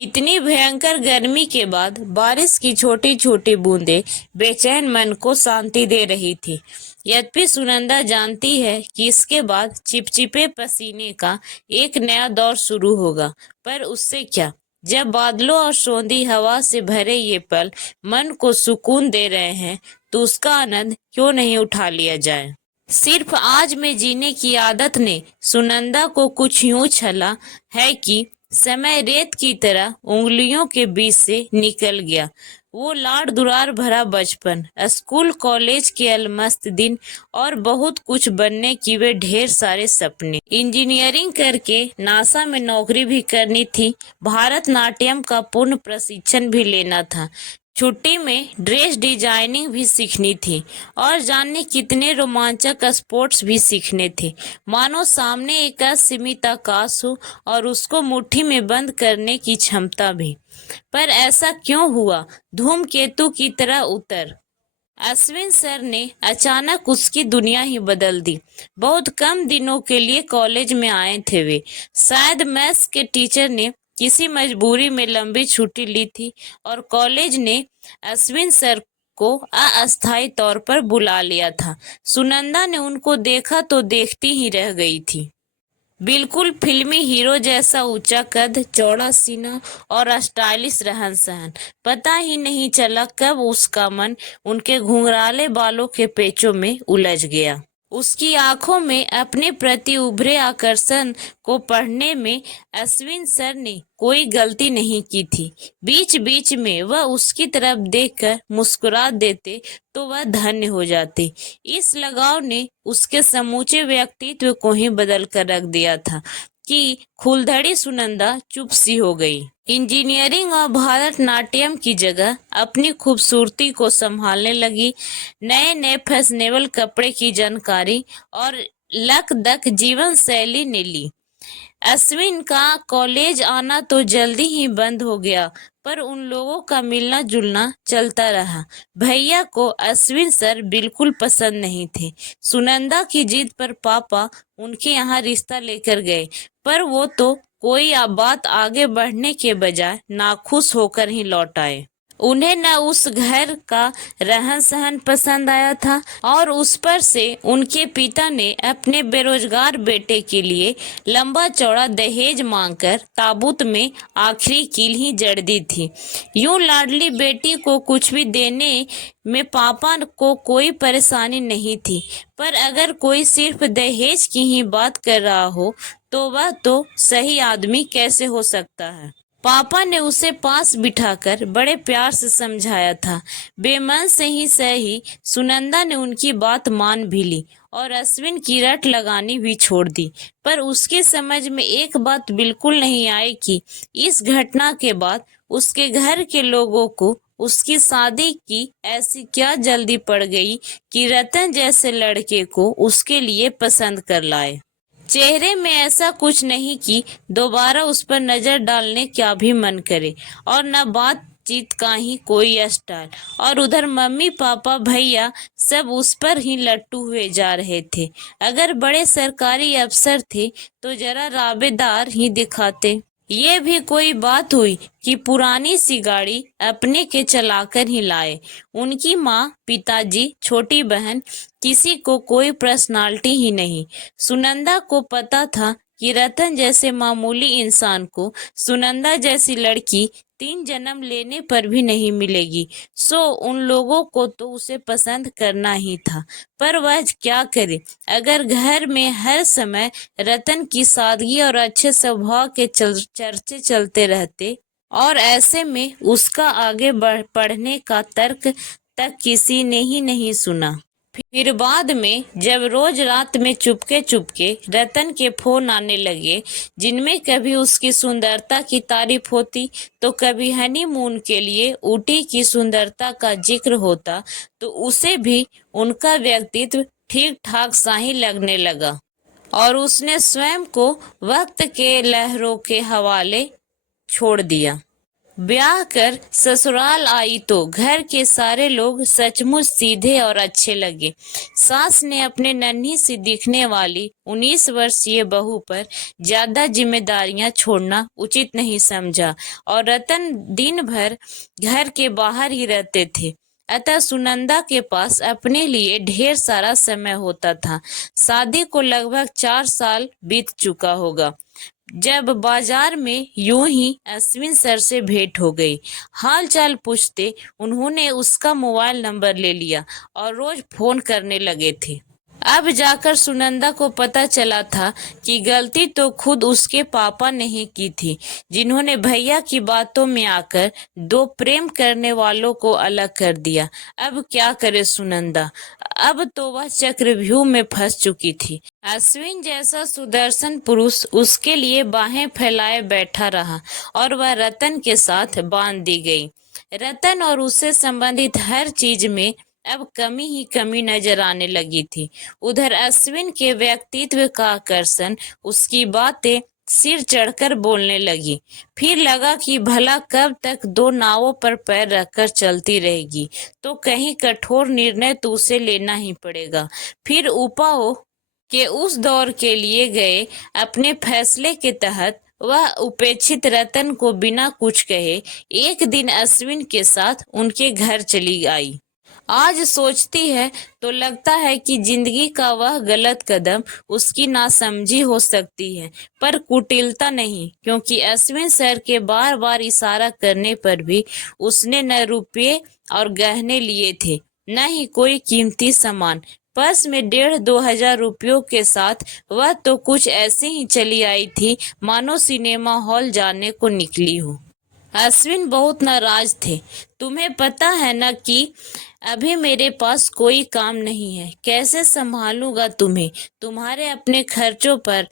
इतनी भयंकर गर्मी के बाद बारिश की छोटी छोटी बूंदें बेचैन मन को शांति दे रही थी। यद्यपि सुनंदा जानती है कि इसके बाद चिपचिपे पसीने का एक नया दौर शुरू होगा, पर उससे क्या, जब बादलों और सोंधी हवा से भरे ये पल मन को सुकून दे रहे हैं तो उसका आनंद क्यों नहीं उठा लिया जाए। सिर्फ आज में जीने की आदत ने सुनंदा को कुछ यूं छला है कि समय रेत की तरह उंगलियों के बीच से निकल गया। वो लाड़ दुरार भरा बचपन, स्कूल कॉलेज के अलमस्त दिन और बहुत कुछ बनने की वे ढेर सारे सपने। इंजीनियरिंग करके नासा में नौकरी भी करनी थी, भारतनाट्यम का पूर्ण प्रशिक्षण भी लेना था, छुट्टी में ड्रेस डिजाइनिंग भी सीखनी थी और जाने कितने रोमांचक स्पोर्ट्स भी सीखने थे। मानो सामने एक असीमित आकाश हो और उसको मुट्ठी में बंद करने की क्षमता भी। पर ऐसा क्यों हुआ? धूमकेतु की तरह उतर अश्विन सर ने अचानक उसकी दुनिया ही बदल दी। बहुत कम दिनों के लिए कॉलेज में आए थे वे। शायद मैथ्स के टीचर ने किसी मजबूरी में लंबी छुट्टी ली थी और कॉलेज ने अश्विन सर को अस्थायी तौर पर बुला लिया था। सुनंदा ने उनको देखा तो देखती ही रह गई थी। बिल्कुल फिल्मी हीरो जैसा ऊंचा कद, चौड़ा सीना और स्टाइलिश रहन सहन। पता ही नहीं चला कब उसका मन उनके घुंघराले बालों के पेचों में उलझ गया। उसकी आंखों में अपने प्रति उभरे आकर्षण को पढ़ने में अश्विन सर ने कोई गलती नहीं की थी। बीच बीच में वह उसकी तरफ देखकर मुस्कुरा देते तो वह धन्य हो जाती। इस लगाव ने उसके समूचे व्यक्तित्व को ही बदल कर रख दिया था कि खुलधड़ी सुनंदा चुप सी हो गई। इंजीनियरिंग और भारतनाट्यम की जगह अपनी खूबसूरती को संभालने लगी। नए नए फैशनेबल कपड़े की जानकारी और लकदक जीवन शैली ने ली। अश्विन का कॉलेज आना तो जल्दी ही बंद हो गया, पर उन लोगों का मिलना जुलना चलता रहा। भैया को अश्विन सर बिल्कुल पसंद नहीं थे। सुनंदा की जिद पर पापा उनके यहाँ रिश्ता लेकर गए, पर वो तो कोई बात आगे बढ़ने के बजाय नाखुश होकर ही लौट आए। उन्हें न उस घर का रहन सहन पसंद आया था और उस पर से उनके पिता ने अपने बेरोजगार बेटे के लिए लंबा चौड़ा दहेज मांगकर ताबूत में आखिरी कील ही जड़ दी थी। यूं लाडली बेटी को कुछ भी देने में पापा को कोई परेशानी नहीं थी, पर अगर कोई सिर्फ दहेज की ही बात कर रहा हो तो वह तो सही आदमी कैसे हो सकता है। पापा ने उसे पास बिठाकर बड़े प्यार से समझाया था। बेमन से ही सही सुनंदा ने उनकी बात मान भी ली और अश्विन की रट लगानी भी छोड़ दी। पर उसकी समझ में एक बात बिल्कुल नहीं आई कि इस घटना के बाद उसके घर के लोगों को उसकी शादी की ऐसी क्या जल्दी पड़ गई कि रतन जैसे लड़के को उसके लिए पसंद कर लाए। चेहरे में ऐसा कुछ नहीं कि दोबारा उस पर नजर डालने का भी मन करे और न बातचीत का ही कोई स्टाइल। और उधर मम्मी पापा भैया सब उस पर ही लट्टू हुए जा रहे थे। अगर बड़े सरकारी अफसर थे तो जरा राबेदार ही दिखाते। ये भी कोई बात हुई कि पुरानी सी गाड़ी अपने के चलाकर ही लाए। उनकी माँ, पिताजी, छोटी बहन, किसी को कोई पर्सनालिटी ही नहीं। सुनंदा को पता था कि रतन जैसे मामूली इंसान को सुनंदा जैसी लड़की 3 जन्म लेने पर भी नहीं मिलेगी। सो उन लोगों को तो उसे पसंद करना ही था, पर वह क्या करे अगर घर में हर समय रतन की सादगी और अच्छे स्वभाव के चर्चे चलते रहते और ऐसे में उसका आगे पढ़ने का तर्क तक किसी ने ही नहीं सुना। फिर बाद में जब रोज रात में चुपके चुपके रतन के फोन आने लगे, जिनमें कभी उसकी सुंदरता की तारीफ होती तो कभी हनीमून के लिए ऊटी की सुंदरता का जिक्र होता, तो उसे भी उनका व्यक्तित्व ठीक ठाक सा ही लगने लगा और उसने स्वयं को वक्त के लहरों के हवाले छोड़ दिया। ब्याह कर ससुराल आई तो घर के सारे लोग सचमुच सीधे और अच्छे लगे। सास ने अपने नन्ही सी दिखने वाली 19 वर्षीय बहू पर ज्यादा जिम्मेदारियां छोड़ना उचित नहीं समझा और रतन दिन भर घर के बाहर ही रहते थे। अतः सुनंदा के पास अपने लिए ढेर सारा समय होता था। शादी को लगभग 4 साल बीत चुका होगा जब बाजार में यूं ही अश्विन सर से भेंट हो गई। हाल चाल पूछते उन्होंने उसका मोबाइल नंबर ले लिया और रोज फोन करने लगे थे। अब जाकर सुनंदा को पता चला था कि गलती तो खुद उसके पापा ने ही की थी, जिन्होंने भैया की बातों में आकर दो प्रेम करने वालों को अलग कर दिया। अब क्या करे सुनंदा, अब तो वह चक्रव्यूह में फंस चुकी थी। अश्विन जैसा सुदर्शन पुरुष उसके लिए बाहें फैलाए बैठा रहा और वह रतन के साथ बांध दी गई। रतन और उससे संबंधित हर चीज में अब कमी ही कमी नजर आने लगी थी। उधर अश्विन के व्यक्तित्व का आकर्षण, उसकी बातें सिर चढ़कर बोलने लगी। फिर लगा कि भला कब तक दो नावों पर पैर रखकर चलती रहेगी, तो कहीं कठोर निर्णय तो उसे लेना ही पड़ेगा। फिर उपाओ के उस दौर के लिए गए अपने फैसले के तहत वह उपेक्षित रतन को बिना कुछ कहे एक दिन अश्विन के साथ उनके घर चली आई। आज सोचती है तो लगता है कि जिंदगी का वह गलत कदम उसकी नासमझी हो सकती है, पर कुटिलता नहीं, क्योंकि अश्विन सर के बार बार इशारा करने पर भी उसने न रुपये और गहने लिए थे, न ही कोई कीमती सामान। पर्स में 1,500-2,000 रुपयों के साथ वह तो कुछ ऐसे ही चली आई थी मानो सिनेमा हॉल जाने को निकली हो। अश्विन बहुत नाराज थे। तुम्हें पता है ना कि अभी मेरे पास कोई काम नहीं है, कैसे संभालूंगा तुम्हें? तुम्हारे अपने खर्चों पर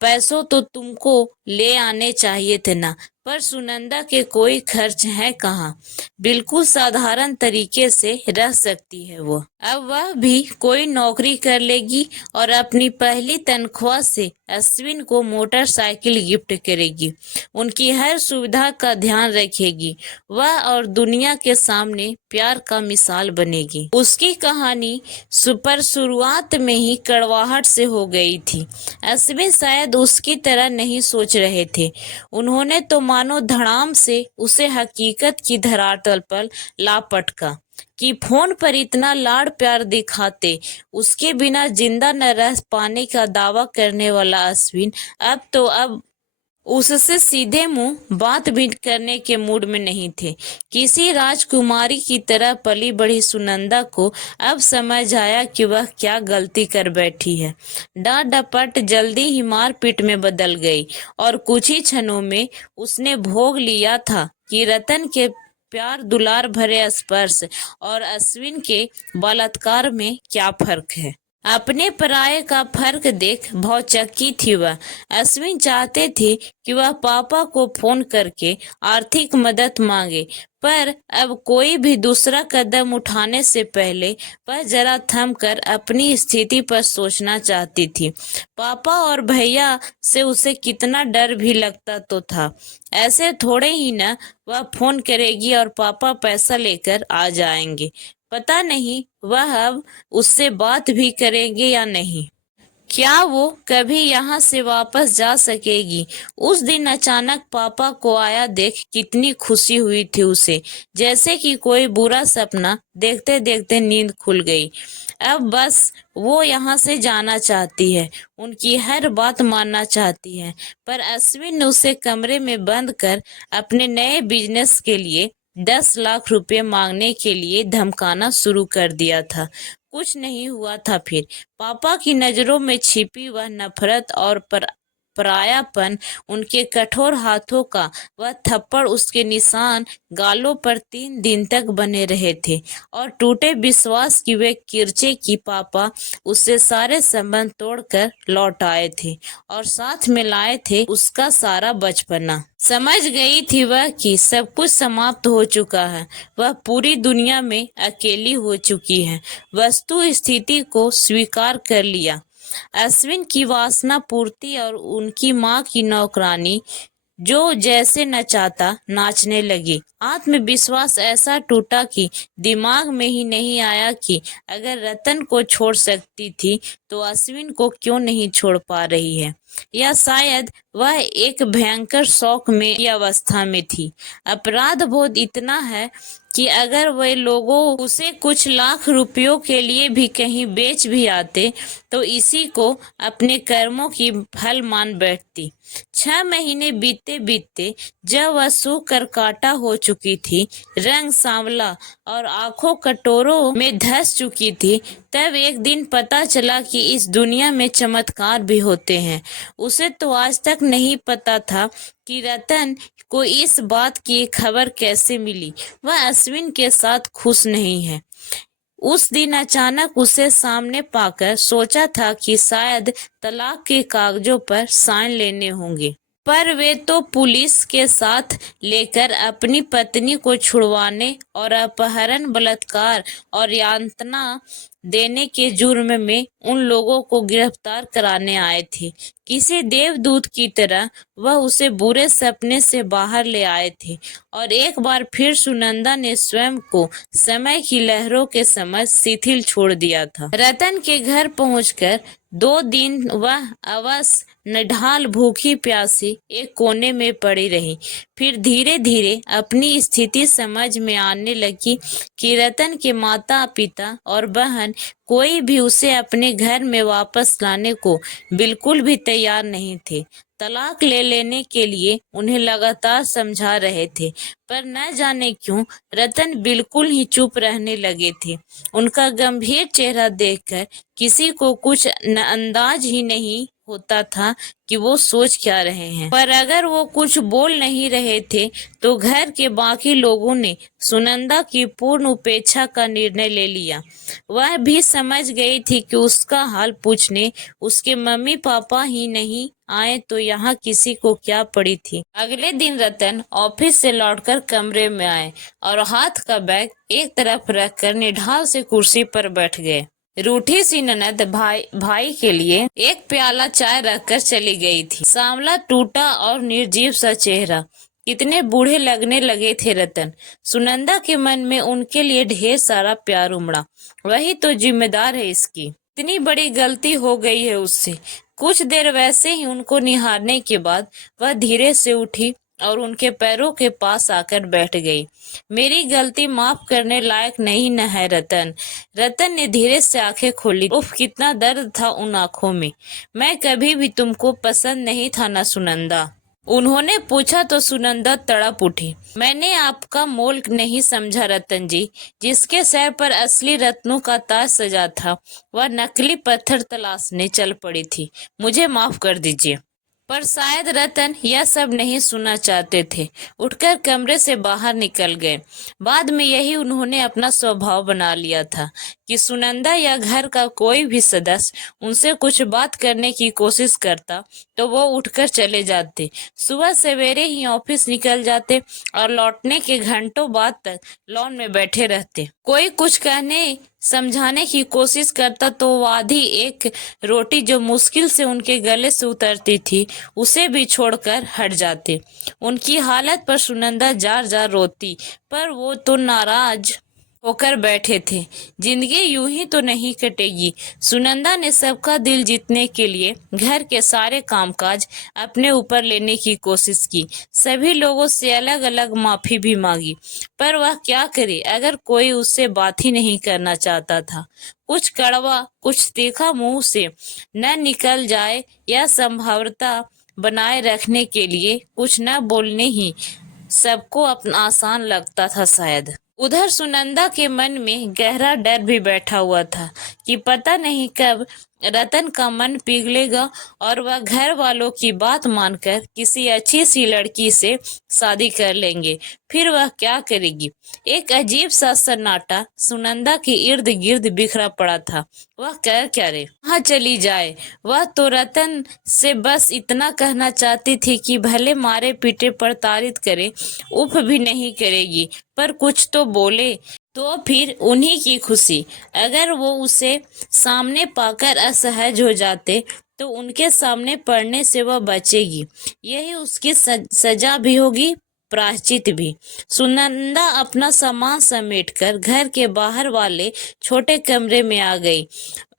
पैसों तो तुमको ले आने चाहिए थे ना, पर सुनंदा के कोई खर्च है कहाँ? बिल्कुल साधारण तरीके से रह सकती है वो। अब वह भी कोई नौकरी कर लेगी और अपनी पहली तनख्वाह से अश्विन को मोटरसाइकिल गिफ्ट करेगी, उनकी हर सुविधा का ध्यान रखेगी। वह और दुनिया के सामने प्यार का मिसाल बनेगी। उसकी कहानी सुपर शुरुआत में ही कड़वाहट से हो गई थी। अश्विन शायद उसकी तरह नहीं सोच रहे थे। उन्होंने तो मानो धड़ाम से उसे हकीकत की धरातल पर ला पटका कि फोन पर इतना लाड़ प्यार दिखाते उसके बिना जिंदा न रह पाने का दावा करने वाला अश्विन अब उससे सीधे मुंह बात भी करने के मूड में नहीं थे। किसी राजकुमारी की तरह पली बढ़ी सुनंदा को अब समझ आया कि वह क्या गलती कर बैठी है। डांट डपट जल्दी ही मारपीट में बदल गई और कुछ ही क्षणों में उसने भोग लिया था कि रतन के प्यार दुलार भरे स्पर्श और अश्विन के बलात्कार में क्या फर्क है। अपने पराये का फर्क देख भौचक्की थी वह। अश्विन चाहते थे कि वह पापा को फोन करके आर्थिक मदद मांगे, पर अब कोई भी दूसरा कदम उठाने से पहले वह जरा थम कर अपनी स्थिति पर सोचना चाहती थी। पापा और भैया से उसे कितना डर भी लगता तो था। ऐसे थोड़े ही न वह फोन करेगी और पापा पैसा लेकर आ जाएंगे। पता नहीं वह अब उससे बात भी करेंगे या नहीं। क्या वो कभी यहाँ से वापस जा सकेगी? उस दिन अचानक पापा को आया देख कितनी खुशी हुई थी उसे, जैसे कि कोई बुरा सपना देखते देखते नींद खुल गई। अब बस वो यहाँ से जाना चाहती है, उनकी हर बात मानना चाहती है। पर अश्विन ने उसे कमरे में बंद कर अपने नए बिजनेस के लिए 10 लाख रुपए मांगने के लिए धमकाना शुरू कर दिया था। कुछ नहीं हुआ था। फिर पापा की नजरों में छिपी वह नफरत और परायापन, उनके कठोर हाथों का वह थप्पड़, उसके निशान गालों पर 3 दिन तक बने रहे थे और टूटे विश्वास की वे किरचे की पापा उससे सारे संबंध तोड़कर लौट आए थे और साथ में लाए थे उसका सारा बचपना। समझ गई थी वह कि सब कुछ समाप्त हो चुका है। वह पूरी दुनिया में अकेली हो चुकी है। वस्तु स्थिति को स्वीकार कर लिया। अश्विन की वासना पूर्ति और उनकी माँ की नौकरानी जो जैसे नचाता नाचने लगी। आत्मविश्वास ऐसा टूटा कि दिमाग में ही नहीं आया कि अगर रतन को छोड़ सकती थी तो अश्विन को क्यों नहीं छोड़ पा रही है, या शायद वह एक भयंकर शौक में की अवस्था में थी। अपराध बोध इतना है कि अगर वे लोगों उसे कुछ लाख रुपयों के लिए भी कहीं बेच भी आते तो इसी को अपने कर्मों की फल मान बैठती। 6 महीने बीतते बीतते जब वह सूख कर काटा हो चुकी थी, रंग सांवला और आंखों कटोरों में धंस चुकी थी, तब एक दिन पता चला कि इस दुनिया में चमत्कार भी होते हैं। उसे तो आज तक नहीं पता था कि रतन को इस बात की खबर कैसे मिली। वह अश्विन के साथ खुश नहीं है। उस दिन अचानक उसे सामने पाकर सोचा था कि शायद तलाक के कागजों पर साइन लेने होंगे, पर वे तो पुलिस के साथ लेकर अपनी पत्नी को छुड़वाने और अपहरण, बलात्कार और यातना देने के जुर्म में उन लोगों को गिरफ्तार कराने आए थे। किसी देवदूत की तरह वह उसे बुरे सपने से बाहर ले आए थे और एक बार फिर सुनंदा ने स्वयं को समय की लहरों के समझ शिथिल छोड़ दिया था। रतन के घर पहुंचकर 2 दिन वह अवश्य निढाल भूखी प्यासी एक कोने में पड़ी रही। फिर धीरे धीरे अपनी स्थिति समझ में आने लगी कि रतन के माता पिता और बहन कोई भी उसे अपने घर में वापस लाने को बिल्कुल भी तैयार नहीं थे। तलाक ले लेने के लिए उन्हें लगातार समझा रहे थे, पर न जाने क्यों रतन बिल्कुल ही चुप रहने लगे थे। उनका गंभीर चेहरा देखकर किसी को कुछ अंदाज ही नहीं होता था कि वो सोच क्या रहे हैं, पर अगर वो कुछ बोल नहीं रहे थे तो घर के बाकी लोगों ने सुनंदा की पूर्ण उपेक्षा का निर्णय ले लिया। वह भी समझ गई थी कि उसका हाल पूछने उसके मम्मी पापा ही नहीं आए तो यहाँ किसी को क्या पड़ी थी। अगले दिन रतन ऑफिस से लौटकर कमरे में आए और हाथ का बैग एक तरफ रखकर निढाल से कुर्सी पर बैठ गए। रूठी सी ननद भाई के लिए एक प्याला चाय रखकर चली गई थी। सांवला, टूटा और निर्जीव सा चेहरा, कितने बूढ़े लगने लगे थे रतन। सुनंदा के मन में उनके लिए ढेर सारा प्यार उमड़ा। वही तो जिम्मेदार है इसकी। इतनी बड़ी गलती हो गई है उससे। कुछ देर वैसे ही उनको निहारने के बाद वह धीरे से उठी और उनके पैरों के पास आकर बैठ गई। मेरी गलती माफ करने लायक नहीं न है रतन। रतन ने धीरे से आंखें खोली। उफ, कितना दर्द था उन आंखों में। मैं कभी भी तुमको पसंद नहीं था ना सुनंदा? उन्होंने पूछा तो सुनंदा तड़प उठी। मैंने आपका मोल नहीं समझा रतन जी। जिसके सर पर असली रत्नों का ताज सजा था वह नकली पत्थर तलाशने चल पड़ी थी। मुझे माफ कर दीजिए। पर शायद रतन यह सब नहीं सुनना चाहते थे। उठकर कमरे से बाहर निकल गए। बाद में यही उन्होंने अपना स्वभाव बना लिया था कि सुनंदा या घर का कोई भी सदस्य उनसे कुछ बात करने की कोशिश करता तो वो उठकर चले जाते। सुबह सवेरे ही ऑफिस निकल जाते और लौटने के घंटों बाद तक लॉन में बैठे रहते। कोई कुछ कहने समझाने की कोशिश करता तो वो आधी एक रोटी जो मुश्किल से उनके गले से उतरती थी उसे भी छोड़कर हट जाते। उनकी हालत पर सुनंदा जार जार रोती, पर वो तो नाराज होकर बैठे थे। जिंदगी यूं ही तो नहीं कटेगी। सुनंदा ने सबका दिल जीतने के लिए घर के सारे कामकाज अपने ऊपर लेने की कोशिश की। सभी लोगों से अलग अलग माफी भी मांगी, पर वह क्या करे अगर कोई उससे बात ही नहीं करना चाहता था। कुछ कड़वा, कुछ तीखा मुंह से न निकल जाए, यह संभावना बनाए रखने के लिए कुछ न बोलने ही सबको अपना आसान लगता था शायद। उधर सुनंदा के मन में गहरा डर भी बैठा हुआ था कि पता नहीं कब रतन का मन पिघलेगा और वह घर वालों की बात मानकर किसी अच्छी सी लड़की से शादी कर लेंगे। फिर वह क्या करेगी? एक अजीब सा सन्नाटा सुनंदा के इर्द गिर्द बिखरा पड़ा था। वह कर क्या रे? कहाँ चली जाए? वह तो रतन से बस इतना कहना चाहती थी कि भले मारे पीटे प्रताड़ित करे, उफ भी नहीं करेगी, पर कुछ तो बोले तो फिर उन्हीं की खुशी। अगर वो उसे सामने पाकर असहज हो जाते तो उनके सामने पड़ने से वह बचेगी। यही उसकी सजा भी होगी, प्रायश्चित भी। सुनंदा अपना सामान समेटकर घर के बाहर वाले छोटे कमरे में आ गई।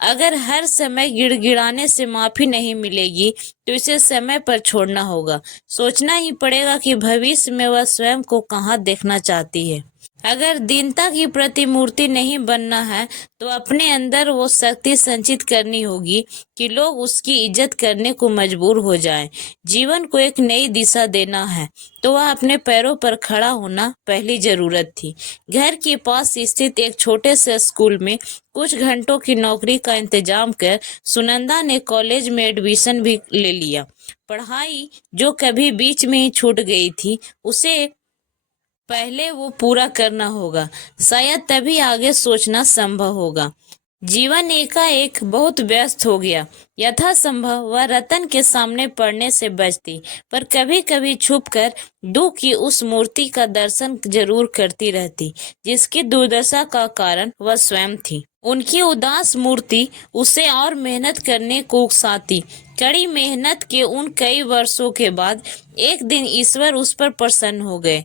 अगर हर समय गिड़गिड़ाने से माफी नहीं मिलेगी तो इसे समय पर छोड़ना होगा। सोचना ही पड़ेगा कि भविष्य में वह स्वयं को कहाँ देखना चाहती है। अगर दीनता की प्रतिमूर्ति नहीं बनना है तो अपने अंदर वो शक्ति संचित करनी होगी कि लोग उसकी इज्जत करने को मजबूर हो जाएं। जीवन को एक नई दिशा देना है तो वह अपने पैरों पर खड़ा होना पहली जरूरत थी। घर के पास स्थित एक छोटे से स्कूल में कुछ घंटों की नौकरी का इंतजाम कर सुनंदा ने कॉलेज में एडमिशन भी ले लिया। पढ़ाई जो कभी बीच में ही छूट गई थी उसे पहले वो पूरा करना होगा, शायद तभी आगे सोचना संभव होगा। जीवन एकाएक बहुत व्यस्त हो गया। यथासंभव वह रतन के सामने पड़ने से बचती, पर कभी कभी छुपकर दुख की उस मूर्ति का दर्शन जरूर करती रहती जिसकी दुर्दशा का कारण वह स्वयं थी। उनकी उदास मूर्ति उसे और मेहनत करने को उकसाती। कड़ी मेहनत के उन कई वर्षों के बाद एक दिन ईश्वर उस पर प्रसन्न हो गए।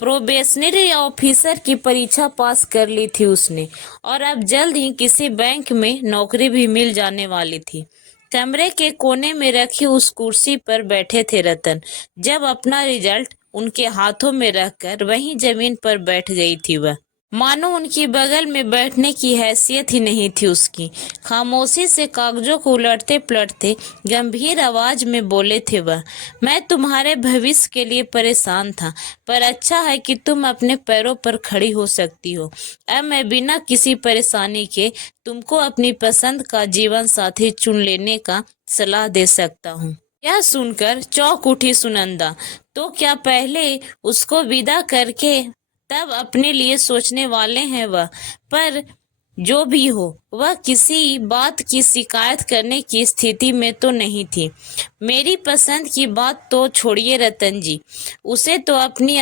प्रोबेशनरी ऑफिसर की परीक्षा पास कर ली थी उसने और अब जल्द ही किसी बैंक में नौकरी भी मिल जाने वाली थी। कमरे के कोने में रखी उस कुर्सी पर बैठे थे रतन। जब अपना रिजल्ट उनके हाथों में रखकर वहीं जमीन पर बैठ गई थी वह, मानो उनकी बगल में बैठने की हैसियत ही नहीं थी उसकी। खामोशी से कागजों को उलटते पलटते गंभीर आवाज में बोले थे वह, मैं तुम्हारे भविष्य के लिए परेशान था, पर अच्छा है कि तुम अपने पैरों पर खड़ी हो सकती हो। अब मैं बिना किसी परेशानी के तुमको अपनी पसंद का जीवन साथी चुन लेने का सलाह दे सकता हूँ। यह सुनकर चौंक उठी सुनंदा। तो क्या पहले उसको विदा करके तब अपने लिए सोचने वाले हैं वह। पर जो भी हो, वह किसी बात की शिकायत करने की स्थिति में तो नहीं थी। मेरी पसंद की बात तो छोड़िए रतन जी, उसे तो अपनी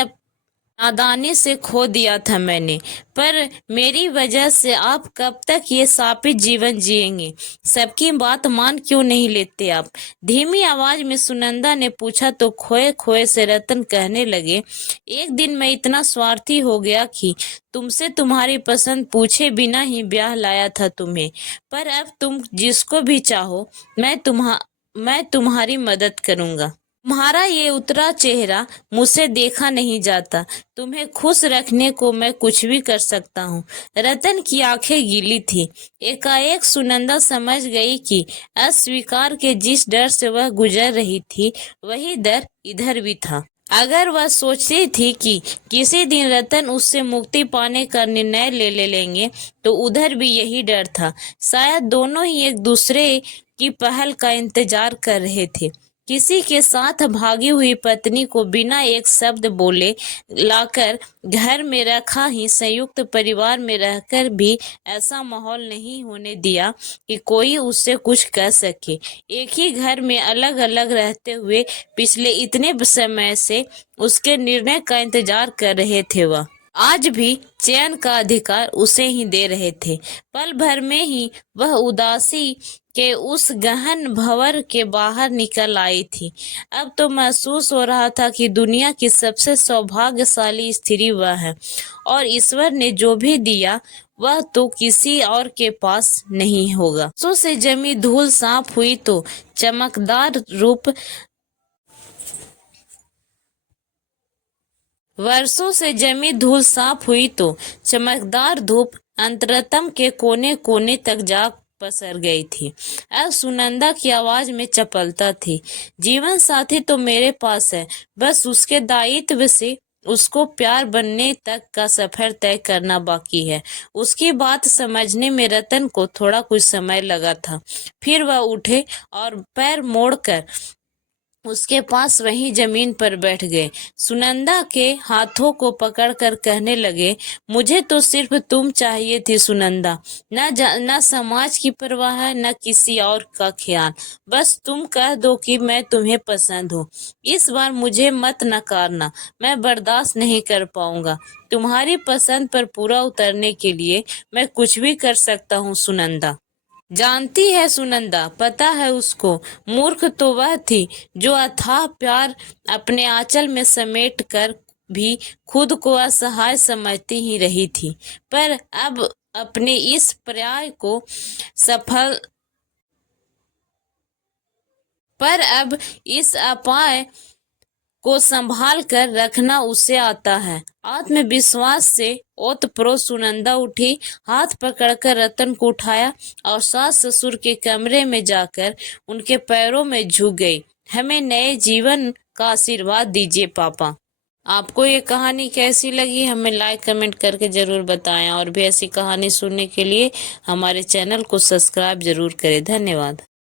नादानी से खो दिया था मैंने, पर मेरी वजह से आप कब तक ये शापित जीवन जिएंगे? सबकी बात मान क्यों नहीं लेते आप? धीमी आवाज में सुनंदा ने पूछा तो खोए खोए से रतन कहने लगे, एक दिन मैं इतना स्वार्थी हो गया कि तुमसे तुम्हारी पसंद पूछे बिना ही ब्याह लाया था तुम्हें, पर अब तुम जिसको भी चाहो मैं तुम्हारी मदद करूंगा। तुम्हारा ये उतरा चेहरा मुझसे देखा नहीं जाता, तुम्हें खुश रखने को मैं कुछ भी कर सकता हूँ। रतन की आंखें गीली थी। एकाएक सुनंदा समझ गई कि अस्वीकार के जिस डर से वह गुजर रही थी वही डर इधर भी था। अगर वह सोचती थी कि किसी दिन रतन उससे मुक्ति पाने का निर्णय ले लेंगे तो उधर भी यही डर था। शायद दोनों ही एक दूसरे की पहल का इंतजार कर रहे थे। किसी के साथ भागी हुई पत्नी को बिना एक शब्द बोले लाकर घर में रखा ही संयुक्त परिवार में रहकर भी ऐसा माहौल नहीं होने दिया कि कोई उससे कुछ कह सके। एक ही घर में अलग अलग रहते हुए पिछले इतने समय से उसके निर्णय का इंतजार कर रहे थे वह आज भी चयन का अधिकार उसे ही दे रहे थे। पल भर में ही वह उदासी के उस गहन भंवर के बाहर निकल आई थी। अब तो महसूस हो रहा था कि दुनिया की सबसे सौभाग्यशाली स्त्री वह है और ईश्वर ने जो भी दिया वह तो किसी और के पास नहीं होगा। सो से जमी धूल साफ हुई तो चमकदार रूप वर्षों से जमी धूल साफ हुई तो चमकदार धूप अंतरतम के कोने कोने तक जा पसर गई थी। अब सुनंदा की आवाज में चपलता थी। जीवन साथी तो मेरे पास है, बस उसके दायित्व से उसको प्यार बनने तक का सफर तय करना बाकी है। उसकी बात समझने में रतन को थोड़ा कुछ समय लगा था। फिर वह उठे और पैर मोड़कर उसके पास वहीं जमीन पर बैठ गए। सुनंदा के हाथों को पकड़कर कहने लगे, मुझे तो सिर्फ तुम चाहिए थी सुनंदा। न समाज की परवाह है न किसी और का ख्याल। बस तुम कह दो कि मैं तुम्हें पसंद हूँ। इस बार मुझे मत नकारना, मैं बर्दाश्त नहीं कर पाऊंगा। तुम्हारी पसंद पर पूरा उतरने के लिए मैं कुछ भी कर सकता हूँ सुनंदा। जानती है सुनंदा, पता है उसको, मूर्ख तो वह थी जो अथाह प्यार अपने आंचल में समेट कर भी खुद को असहाय समझती ही रही थी। पर अब अपने इस पर्याय को सफल पर अब इस अपाय को संभाल कर रखना उसे आता है। आत्मविश्वास से ओतप्रोत सुनंदा उठी, हाथ पकड़कर रतन को उठाया और सास ससुर के कमरे में जाकर उनके पैरों में झुक गई। हमें नए जीवन का आशीर्वाद दीजिए पापा। आपको ये कहानी कैसी लगी हमें लाइक कमेंट करके ज़रूर बताएं और भी ऐसी कहानी सुनने के लिए हमारे चैनल को सब्सक्राइब ज़रूर करें। धन्यवाद।